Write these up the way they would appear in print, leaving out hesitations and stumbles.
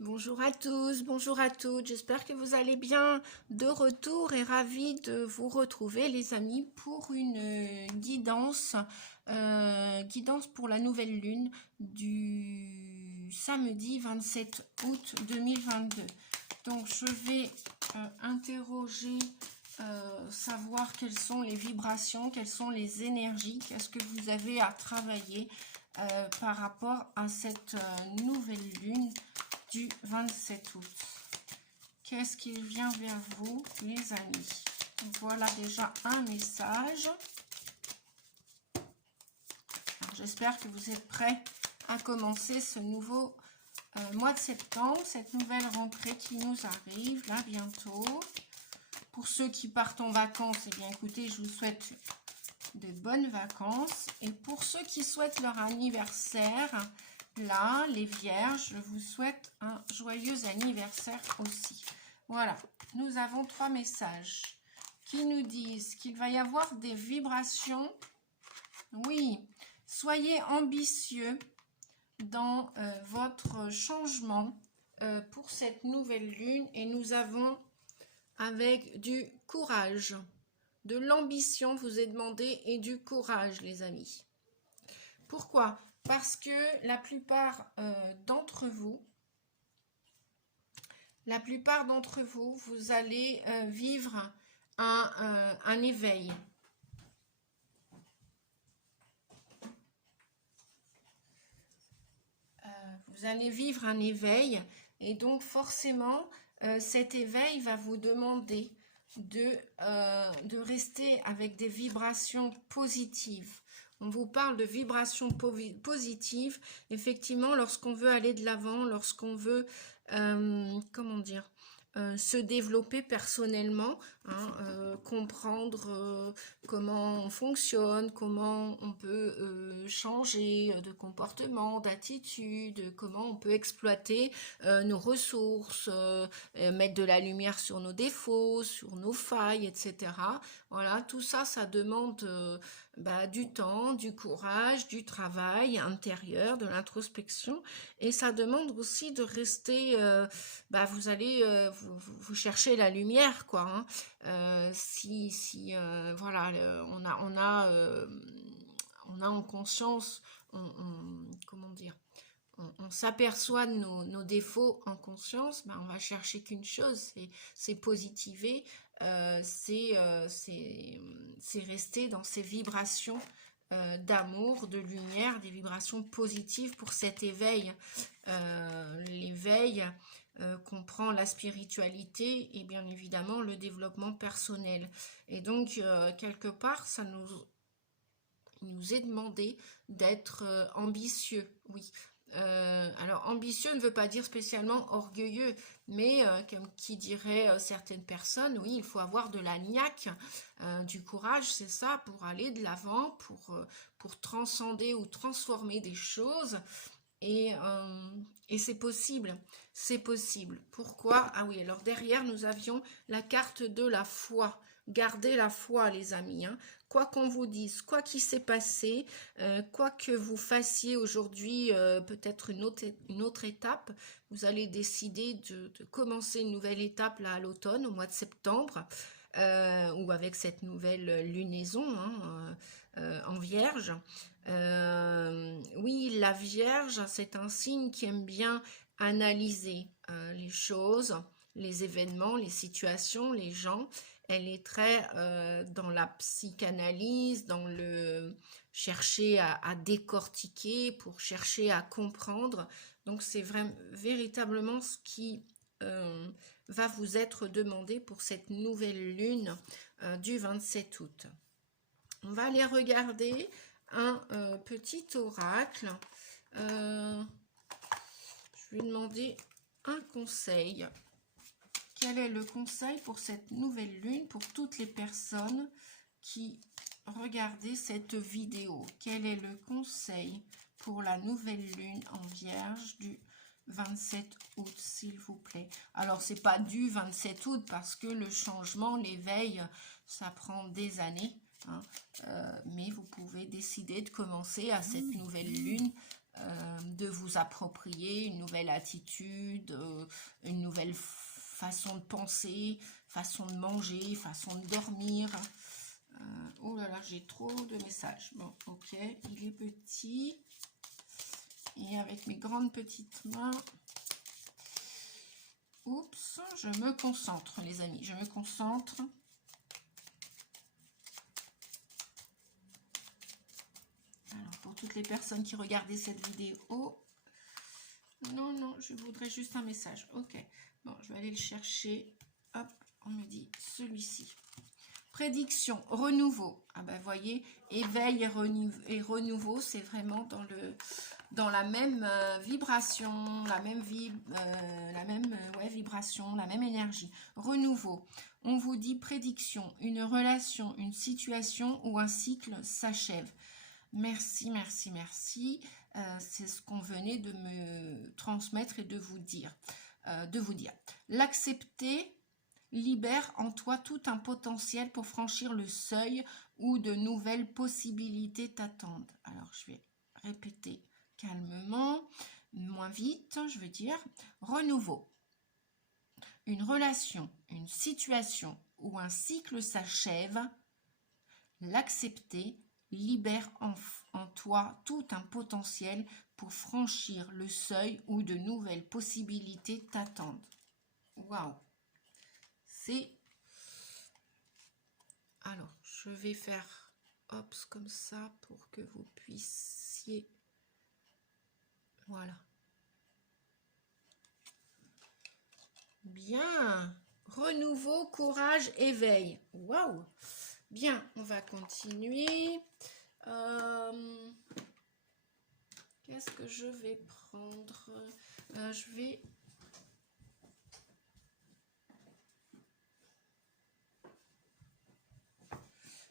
Bonjour à tous, bonjour à toutes, j'espère que vous allez bien, de retour et ravie de vous retrouver les amis pour une guidance, guidance pour la nouvelle lune du samedi 27 août 2022. Donc je vais interroger, savoir quelles sont les vibrations, quelles sont les énergies, qu'est-ce que vous avez à travailler par rapport à cette nouvelle lune du 27 août. Qu'est-ce qui vient vers vous, les amis? Voilà déjà un message. J'espère que vous êtes prêts à commencer ce nouveau mois de septembre, cette nouvelle rentrée qui nous arrive là bientôt. Pour ceux qui partent en vacances, eh bien écoutez, je vous souhaite de bonnes vacances. Et pour ceux qui souhaitent leur anniversaire, là, les vierges, je vous souhaite un joyeux anniversaire aussi. Voilà, nous avons 3 messages qui nous disent qu'il va y avoir des vibrations. Oui, soyez ambitieux dans votre changement pour cette nouvelle lune. Et nous avons avec du courage, de l'ambition vous est demandé et du courage, les amis. Pourquoi ? Parce que la plupart d'entre vous, vous allez vivre un éveil. Vous allez vivre un éveil et donc forcément, cet éveil va vous demander de rester avec des vibrations positives. On vous parle de vibrations positives. Effectivement, lorsqu'on veut aller de l'avant, lorsqu'on veut, comment dire, se développer personnellement, hein, comprendre comment on fonctionne, comment on peut changer de comportement, d'attitude, comment on peut exploiter nos ressources, mettre de la lumière sur nos défauts, sur nos failles, etc. Voilà, tout ça, ça demande du temps, du courage, du travail intérieur, de l'introspection, et ça demande aussi de rester, vous allez vous chercher la lumière, quoi, hein. Voilà, on a en conscience, comment dire, on s'aperçoit de nos défauts en conscience, on va chercher qu'une chose, c'est positiver, c'est rester dans ces vibrations d'amour, de lumière, des vibrations positives pour cet éveil. L'éveil comprend la spiritualité et bien évidemment le développement personnel. Et donc, quelque part, ça nous est demandé d'être ambitieux, oui. Alors, ambitieux ne veut pas dire spécialement orgueilleux, mais comme qui dirait certaines personnes, oui, il faut avoir de la niaque, du courage, c'est ça, pour aller de l'avant, pour transcender ou transformer des choses. Et c'est possible, c'est possible. Pourquoi? Ah oui, alors derrière, nous avions la carte de la foi. Gardez la foi, les amis, hein. Quoi qu'on vous dise, quoi qu'il s'est passé, quoi que vous fassiez aujourd'hui, peut-être une autre étape, vous allez décider de commencer une nouvelle étape là à l'automne, au mois de septembre, ou avec cette nouvelle lunaison, hein, en Vierge. Oui, la Vierge, c'est un signe qui aime bien analyser les choses, les événements, les situations, les gens. Elle est très dans la psychanalyse, dans le chercher à décortiquer, pour chercher à comprendre. Donc c'est véritablement ce qui va vous être demandé pour cette nouvelle lune du 27 août. On va aller regarder un petit oracle. Je vais demander un conseil. Quel est le conseil pour cette nouvelle lune, pour toutes les personnes qui regardaient cette vidéo? Quel est le conseil pour la nouvelle lune en Vierge du 27 août, s'il vous plaît? Alors, c'est pas du 27 août parce que le changement, l'éveil, ça prend des années. Hein, mais vous pouvez décider de commencer à cette nouvelle lune de vous approprier une nouvelle attitude, une nouvelle façon de penser, façon de manger, façon de dormir. Oh là là, j'ai trop de messages. Bon, ok, il est petit. Et avec mes grandes petites mains... Oups, je me concentre, les amis, je me concentre. Alors, pour toutes les personnes qui regardaient cette vidéo... Non, non, je voudrais juste un message. Ok, bon, je vais aller le chercher. Hop, on me dit celui-ci. Prédiction, renouveau. Ah ben, voyez, éveil et renouveau, c'est vraiment dans la même vibration, la même vibration, la même énergie. Renouveau. On vous dit prédiction, une relation, une situation ou un cycle s'achève. Merci, merci, merci. C'est ce qu'on venait de me transmettre et de vous dire. L'accepter libère en toi tout un potentiel pour franchir le seuil où de nouvelles possibilités t'attendent. Alors, je vais répéter calmement, moins vite, je veux dire. Renouveau. Une relation, une situation ou un cycle s'achève. L'accepter libère en toi tout un potentiel pour franchir le seuil où de nouvelles possibilités t'attendent. Waouh! Alors, je vais faire hop comme ça pour que vous puissiez... Voilà. Bien. Renouveau, courage, éveil. Waouh! Bien, on va continuer. Qu'est-ce que je vais prendre? Je vais...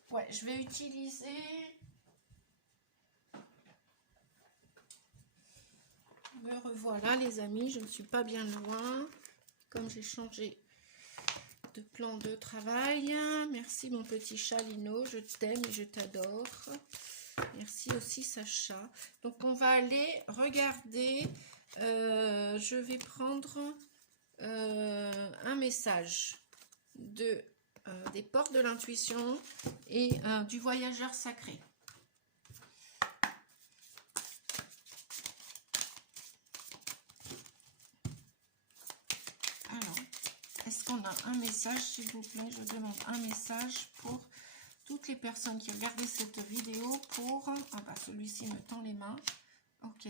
Ouais, je vais utiliser... Me revoilà les amis, je ne suis pas bien loin. Comme j'ai changé de plan de travail. Merci mon petit chat Lino, je t'aime et je t'adore. Merci aussi Sacha. Donc on va aller regarder. Je vais prendre un message des portes de l'intuition et du voyageur sacré. Alors, est-ce qu'on a un message, s'il vous plaît? Je demande un message pour toutes les personnes qui regardaient cette vidéo pour... Ah bah celui-ci me tend les mains. Ok.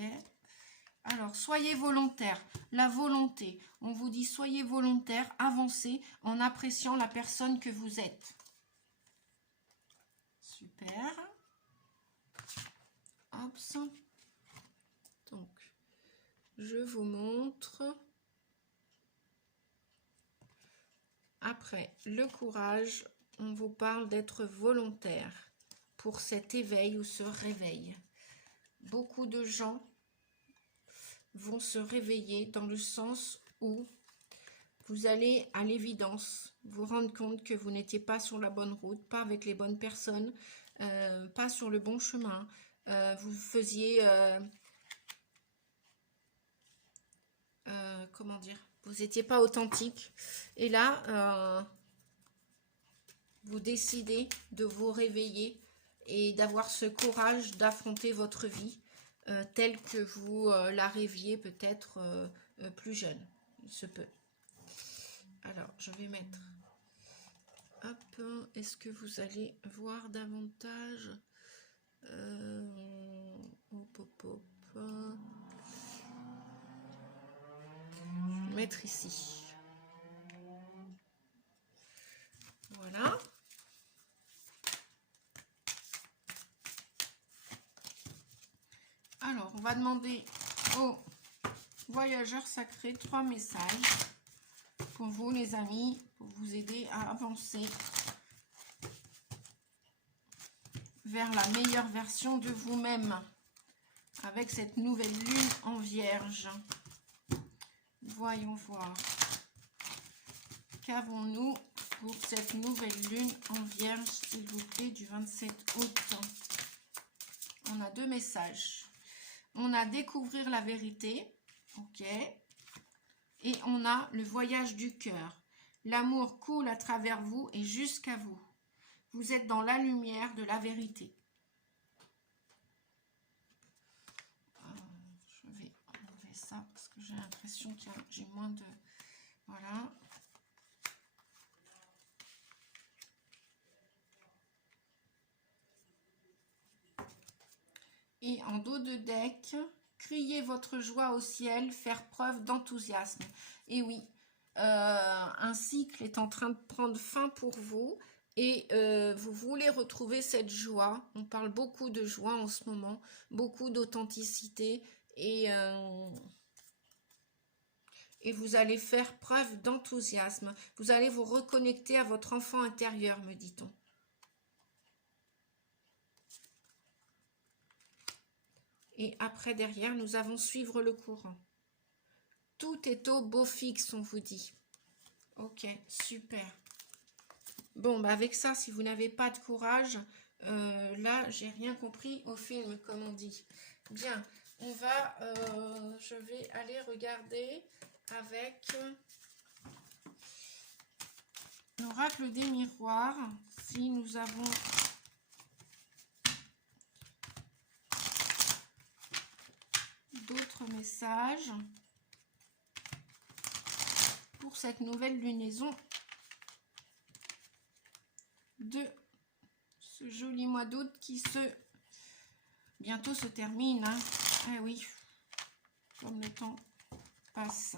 Alors, soyez volontaire. La volonté. On vous dit soyez volontaire, avancez en appréciant la personne que vous êtes. Super. Hop. Donc, je vous montre. Après, le courage, on vous parle d'être volontaire pour cet éveil ou ce réveil. Beaucoup de gens vont se réveiller dans le sens où vous allez à l'évidence vous rendre compte que vous n'étiez pas sur la bonne route, pas avec les bonnes personnes, pas sur le bon chemin. Vous faisiez... comment dire? Vous n'étiez pas authentique. Et là, vous décidez de vous réveiller et d'avoir ce courage d'affronter votre vie telle que vous la rêviez peut-être plus jeune. Il se peut. Alors, je vais mettre... Hop, est-ce que vous allez voir davantage hop, hop, hop. Je vais mettre ici. Voilà. Alors, on va demander au voyageur sacré 3 messages pour vous, les amis, pour vous aider à avancer vers la meilleure version de vous-même avec cette nouvelle lune en Vierge. Voyons voir. Qu'avons-nous pour cette nouvelle lune en Vierge, s'il vous plaît, du 27 août? On a 2 messages. On a découvrir la vérité. Ok. Et on a le voyage du cœur. L'amour coule à travers vous et jusqu'à vous. Vous êtes dans la lumière de la vérité. Je vais enlever ça parce que j'ai l'impression que j'ai moins de... Voilà. Et en dos de deck, criez votre joie au ciel, faire preuve d'enthousiasme. Et oui, un cycle est en train de prendre fin pour vous et vous voulez retrouver cette joie. On parle beaucoup de joie en ce moment, beaucoup d'authenticité et vous allez faire preuve d'enthousiasme. Vous allez vous reconnecter à votre enfant intérieur, me dit-on. Et après, derrière, nous avons suivre le courant. Tout est au beau fixe, on vous dit. Ok, super. Bon, bah avec ça, si vous n'avez pas de courage, là, j'ai rien compris au film, comme on dit. Bien, on va, je vais aller regarder avec l'oracle des miroirs, si nous avons... d'autres messages pour cette nouvelle lunaison de ce joli mois d'août qui bientôt se termine. Hein. Eh oui, comme le temps passe.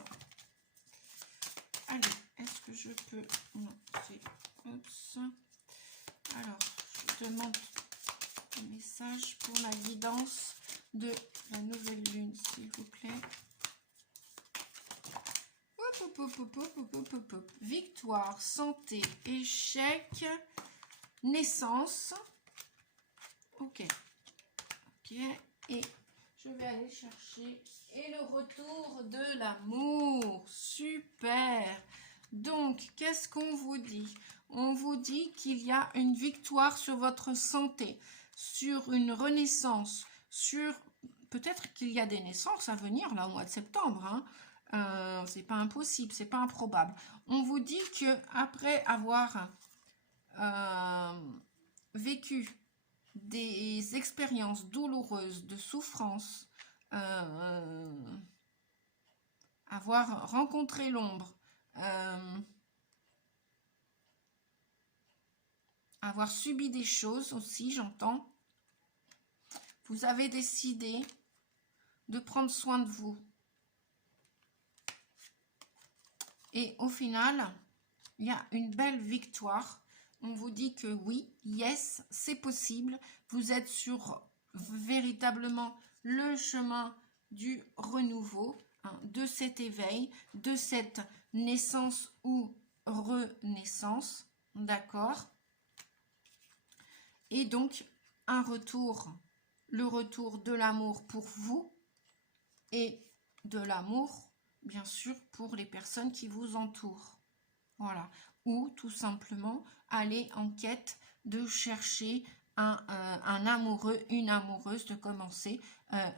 Allez, est-ce que je peux... Non, c'est... Oups. Alors, je demande un message pour la guidance de la nouvelle lune, s'il vous plaît. Hop, hop, hop, hop, hop, hop, hop, hop. Victoire, santé, échec, naissance. Ok. Ok. Et je vais aller chercher. Et le retour de l'amour. Super. Donc, qu'est-ce qu'on vous dit? On vous dit qu'il y a une victoire sur votre santé, sur une renaissance, sur peut-être qu'il y a des naissances à venir là au mois de septembre. Hein. C'est pas impossible, c'est pas improbable. On vous dit que après avoir vécu des expériences douloureuses de souffrance, avoir rencontré l'ombre, avoir subi des choses aussi, j'entends, vous avez décidé de prendre soin de vous. Et au final, il y a une belle victoire. On vous dit que oui, yes, c'est possible. Vous êtes sur véritablement le chemin du renouveau, hein, de cet éveil, de cette naissance ou renaissance. D'accord? Et donc, un retour, le retour de l'amour pour vous et de l'amour, bien sûr, pour les personnes qui vous entourent. Voilà. Ou tout simplement aller en quête de chercher un amoureux, une amoureuse, de commencer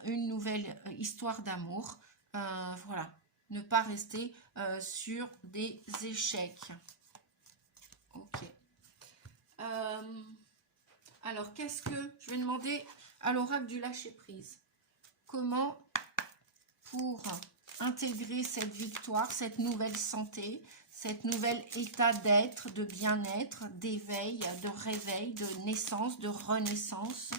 une nouvelle histoire d'amour. Voilà. Ne pas rester sur des échecs. Ok. Alors, qu'est-ce que je vais demander à l'oracle du lâcher-prise? Comment, pour intégrer cette victoire, cette nouvelle santé, cette nouvel état d'être, de bien-être, d'éveil, de réveil, de naissance, de renaissance,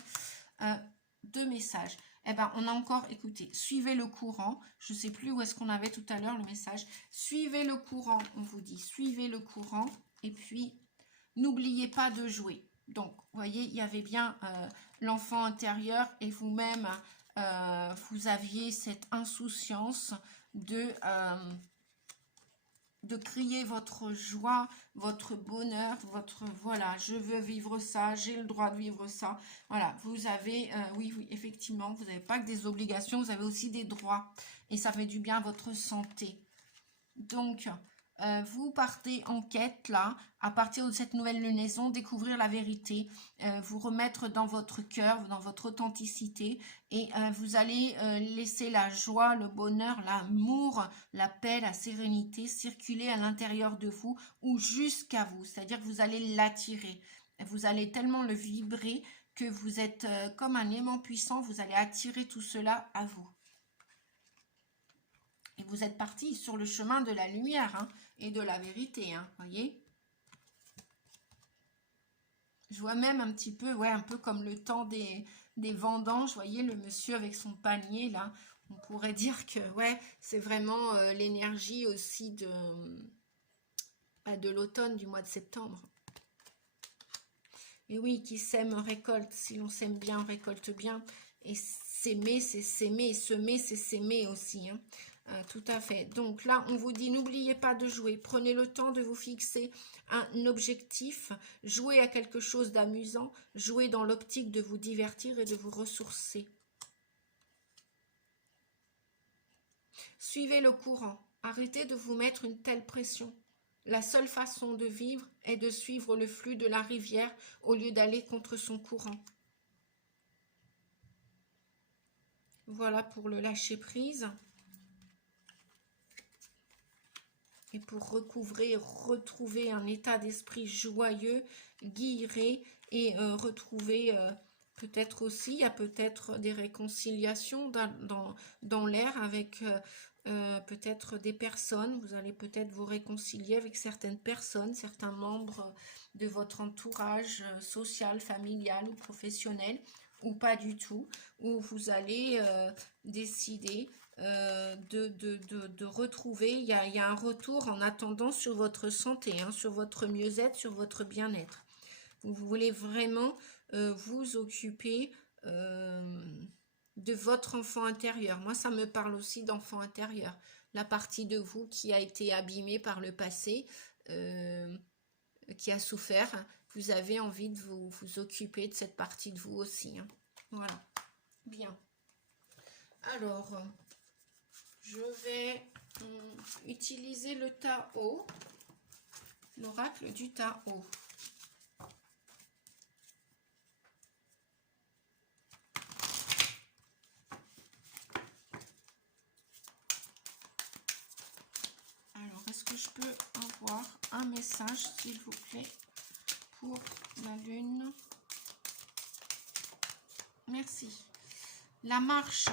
deux messages. Eh bien, on a encore, écoutez, suivez le courant. Je ne sais plus où est-ce qu'on avait tout à l'heure le message. Suivez le courant, on vous dit, suivez le courant. Et puis, n'oubliez pas de jouer. Donc, vous voyez, il y avait bien l'enfant intérieur et vous-même, vous aviez cette insouciance de crier votre joie, votre bonheur, votre voilà, je veux vivre ça, j'ai le droit de vivre ça. Voilà, vous avez, oui, effectivement, vous n'avez pas que des obligations, vous avez aussi des droits et ça fait du bien à votre santé. Donc, vous partez en quête là, à partir de cette nouvelle lunaison, découvrir la vérité, vous remettre dans votre cœur, dans votre authenticité, et vous allez laisser la joie, le bonheur, l'amour, la paix, la sérénité circuler à l'intérieur de vous ou jusqu'à vous, c'est-à-dire que vous allez l'attirer, vous allez tellement le vibrer que vous êtes comme un aimant puissant, vous allez attirer tout cela à vous. Et vous êtes parti sur le chemin de la lumière hein, et de la vérité, hein, voyez. Je vois même un petit peu, ouais, un peu comme le temps des vendanges, vous voyez, le monsieur avec son panier, là. On pourrait dire que, ouais, c'est vraiment l'énergie aussi de l'automne, du mois de septembre. Et oui, qui sème récolte. Si l'on sème bien, on récolte bien. Et s'aimer, c'est s'aimer. Et semer, c'est s'aimer aussi. Hein. Tout à fait. Donc là, on vous dit, n'oubliez pas de jouer. Prenez le temps de vous fixer un objectif. Jouez à quelque chose d'amusant. Jouez dans l'optique de vous divertir et de vous ressourcer. Suivez le courant. Arrêtez de vous mettre une telle pression. La seule façon de vivre est de suivre le flux de la rivière au lieu d'aller contre son courant. Voilà pour le lâcher prise. Et pour retrouver un état d'esprit joyeux, guiré et retrouver peut-être aussi, il y a peut-être des réconciliations dans l'air avec peut-être des personnes. Vous allez peut-être vous réconcilier avec certaines personnes, certains membres de votre entourage social, familial ou professionnel, ou pas du tout, où vous allez décider de retrouver, il y a un retour en attendant sur votre santé, hein, sur votre mieux-être, sur votre bien-être. Vous voulez vraiment vous occuper de votre enfant intérieur. Moi, ça me parle aussi d'enfant intérieur. La partie de vous qui a été abîmée par le passé, qui a souffert, vous avez envie de vous occuper de cette partie de vous aussi. Hein. Voilà. Bien. Alors, je vais utiliser le Tao, l'oracle du Tao. Alors, est-ce que je peux avoir un message, s'il vous plaît, pour la Lune? Merci. La marche,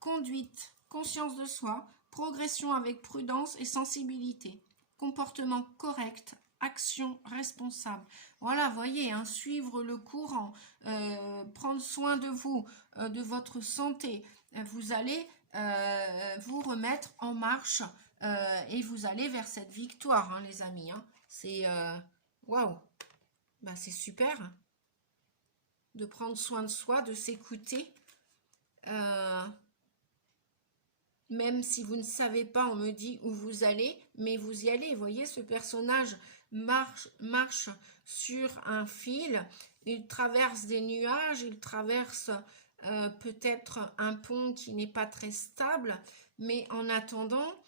conduite, conscience de soi, progression avec prudence et sensibilité, comportement correct, action responsable. Voilà, voyez, hein, suivre le courant, prendre soin de vous, de votre santé. Vous allez vous remettre en marche et vous allez vers cette victoire, hein, les amis. Hein. C'est waouh, bah, c'est super hein, de prendre soin de soi, de s'écouter. Même si vous ne savez pas, on me dit où vous allez, mais vous y allez. Vous voyez, ce personnage marche sur un fil, il traverse des nuages, il traverse peut-être un pont qui n'est pas très stable, mais en attendant,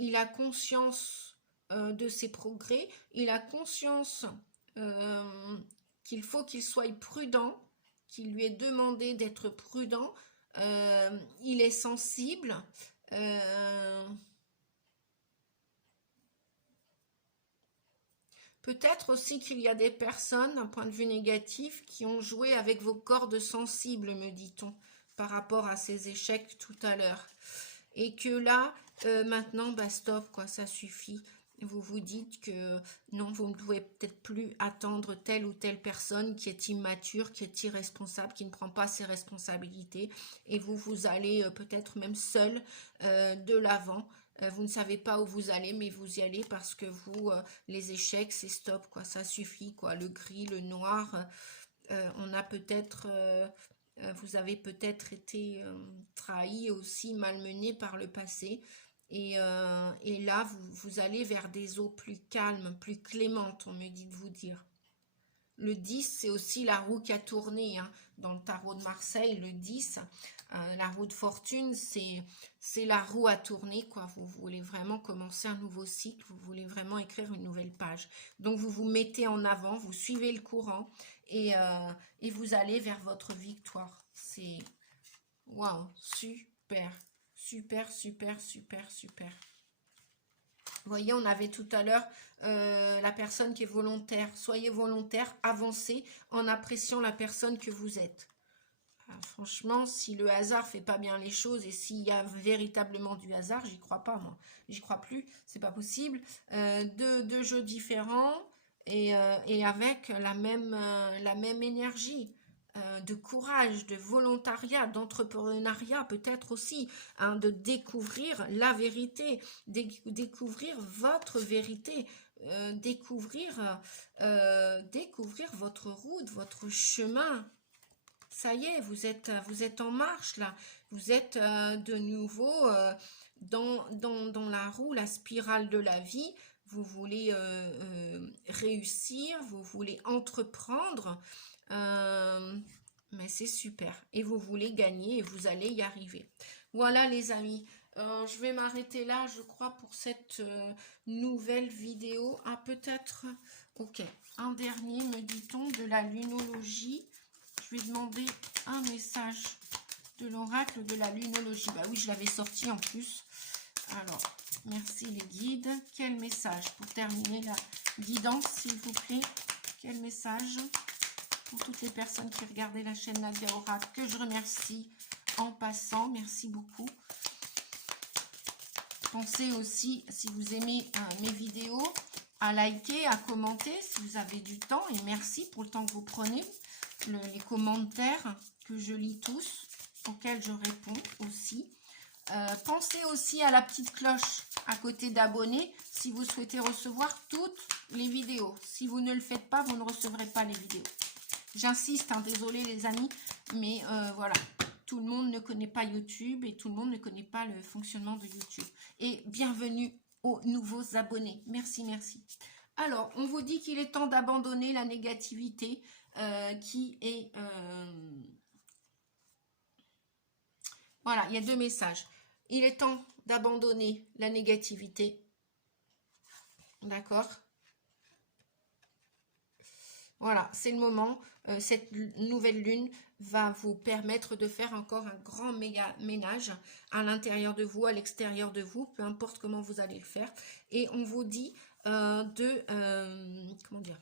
il a conscience de ses progrès, il a conscience qu'il faut qu'il soit prudent, qu'il lui est demandé d'être prudent, il est sensible, peut-être aussi qu'il y a des personnes, d'un point de vue négatif, qui ont joué avec vos cordes sensibles, me dit-on, par rapport à ces échecs tout à l'heure. Et que là, maintenant, bah stop, quoi, ça suffit. Vous vous dites que non, vous ne pouvez peut-être plus attendre telle ou telle personne qui est immature, qui est irresponsable, qui ne prend pas ses responsabilités. Et vous allez peut-être même seul de l'avant. Vous ne savez pas où vous allez, mais vous y allez parce que vous, les échecs, c'est stop, quoi, ça suffit, quoi. Le gris, le noir, on a peut-être... vous avez peut-être été trahi aussi, malmené par le passé. Et là, vous allez vers des eaux plus calmes, plus clémentes, on me dit de vous dire. Le 10, c'est aussi la roue qui a tourné, hein. Dans le tarot de Marseille, le 10, la roue de fortune, c'est la roue à tourner, quoi. Vous voulez vraiment commencer un nouveau cycle, vous voulez vraiment écrire une nouvelle page. Donc, vous vous mettez en avant, vous suivez le courant et vous allez vers votre victoire. C'est waouh, super, super, super, super, super. Vous voyez, on avait tout à l'heure la personne qui est volontaire. Soyez volontaire, avancez en appréciant la personne que vous êtes. Alors, franchement, si le hasard fait pas bien les choses et s'il y a véritablement du hasard, j'y crois pas, moi. J'y crois plus, c'est pas possible. Deux jeux différents et avec la même énergie. De courage, de volontariat, d'entrepreneuriat peut-être aussi, hein, de découvrir la vérité, découvrir votre vérité, découvrir votre route, votre chemin. Ça y est, vous êtes en marche là, vous êtes de nouveau dans la roue, la spirale de la vie. Vous voulez réussir, vous voulez entreprendre, mais c'est super. Et vous voulez gagner et vous allez y arriver. Voilà les amis, je vais m'arrêter là, je crois, pour cette nouvelle vidéo. Ah, peut-être, ok, un dernier, me dit-on, de la lunologie. Je vais demander un message de l'oracle de la lunologie. Bah oui, je l'avais sorti en plus. Alors, merci les guides. Quel message pour terminer la guidance, s'il vous plaît? Quel message pour toutes les personnes qui regardaient la chaîne Nadia Oracle, que je remercie en passant. Merci beaucoup. Pensez aussi, si vous aimez mes vidéos, à liker, à commenter si vous avez du temps. Et merci pour le temps que vous prenez. Les commentaires que je lis tous, auxquels je réponds aussi. Pensez aussi à la petite cloche à côté d'abonner si vous souhaitez recevoir toutes les vidéos. Si vous ne le faites pas, vous ne recevrez pas les vidéos. J'insiste, hein, désolé les amis, mais voilà, tout le monde ne connaît pas YouTube et tout le monde ne connaît pas le fonctionnement de YouTube. Et bienvenue aux nouveaux abonnés. Merci, merci. Alors, on vous dit qu'il est temps d'abandonner la négativité qui est... Voilà, il y a deux messages. Il est temps d'abandonner la négativité. D'accord? Voilà, c'est le moment. Cette nouvelle lune va vous permettre de faire encore un grand méga ménage à l'intérieur de vous, à l'extérieur de vous, peu importe comment vous allez le faire. Et on vous dit comment dire?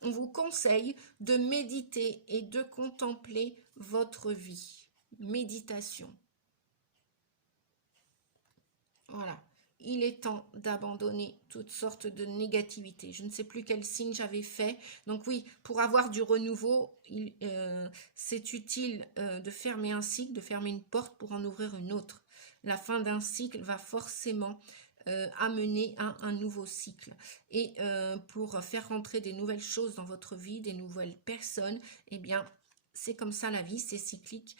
On vous conseille de méditer et de contempler votre vie. Méditation. Voilà. Il est temps d'abandonner toutes sortes de négativités. Je ne sais plus quel signe j'avais fait. Donc oui, pour avoir du renouveau, c'est utile de fermer un cycle, de fermer une porte pour en ouvrir une autre. La fin d'un cycle va forcément amener à un nouveau cycle. Et pour faire rentrer des nouvelles choses dans votre vie, des nouvelles personnes, eh bien, c'est comme ça la vie, c'est cyclique.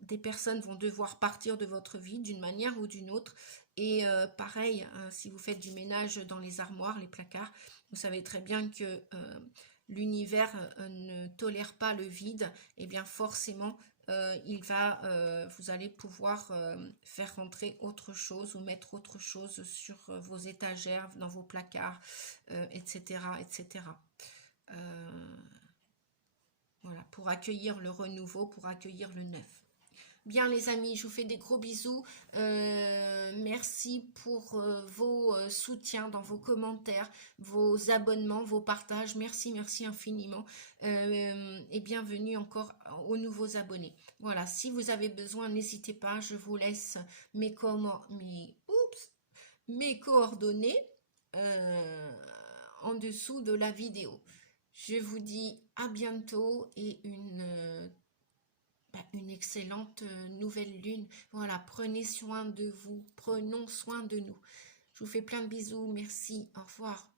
Des personnes vont devoir partir de votre vie d'une manière ou d'une autre. Et pareil, si vous faites du ménage dans les armoires, les placards, vous savez très bien que l'univers ne tolère pas le vide. Et bien forcément, vous allez pouvoir faire rentrer autre chose ou mettre autre chose sur vos étagères, dans vos placards, etc. etc. Voilà, pour accueillir le renouveau, pour accueillir le neuf. Bien les amis, je vous fais des gros bisous. Merci pour vos soutiens dans vos commentaires, vos abonnements, vos partages. Merci, merci infiniment. Et bienvenue encore aux nouveaux abonnés. Voilà, si vous avez besoin, n'hésitez pas. Je vous laisse mes coordonnées en dessous de la vidéo. Je vous dis à bientôt et une excellente nouvelle lune. Voilà, prenez soin de vous, prenons soin de nous. Je vous fais plein de bisous, merci, au revoir.